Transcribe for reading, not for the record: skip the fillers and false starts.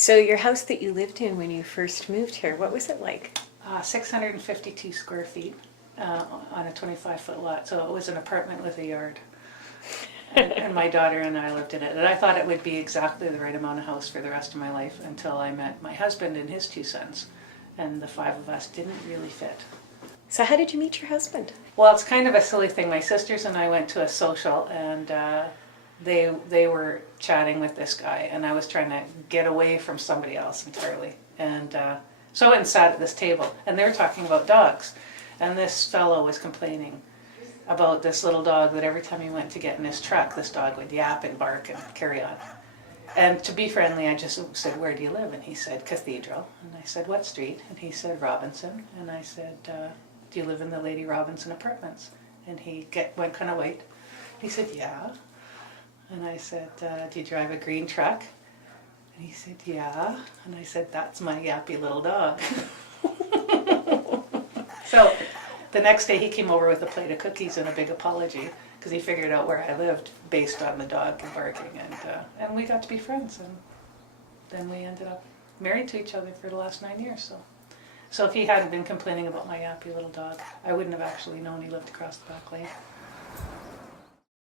So your house that you lived in when you first moved here, what was it like? 652 square feet on a 25-foot lot. So it was an apartment with a yard. And my daughter and I lived in it. And I thought it would be exactly the right amount of house for the rest of my life until I met my husband and his two sons. And the five of us didn't really fit. So how did you meet your husband? Well, it's kind of a silly thing. My sisters and I went to a social, and they were chatting with this guy, and I was trying to get away from somebody else entirely. And so I went and sat at this table, and they were talking about dogs. And this fellow was complaining about this little dog that every time he went to get in his truck, this dog would yap and bark and carry on. And to be friendly, I just said, "Where do you live?" And he said, "Cathedral." And I said, "What street?" And he said, "Robinson." And I said, "Do you live in the Lady Robinson apartments?" And he went kind of white. He said, "Yeah." And I said, "Do you drive a green truck?" And he said, "Yeah." And I said, "That's my yappy little dog." So the next day he came over with a plate of cookies and a big apology because he figured out where I lived based on the dog barking, and we got to be friends, and then we ended up married to each other for the last 9 years. So if he hadn't been complaining about my yappy little dog, I wouldn't have actually known he lived across the back lane.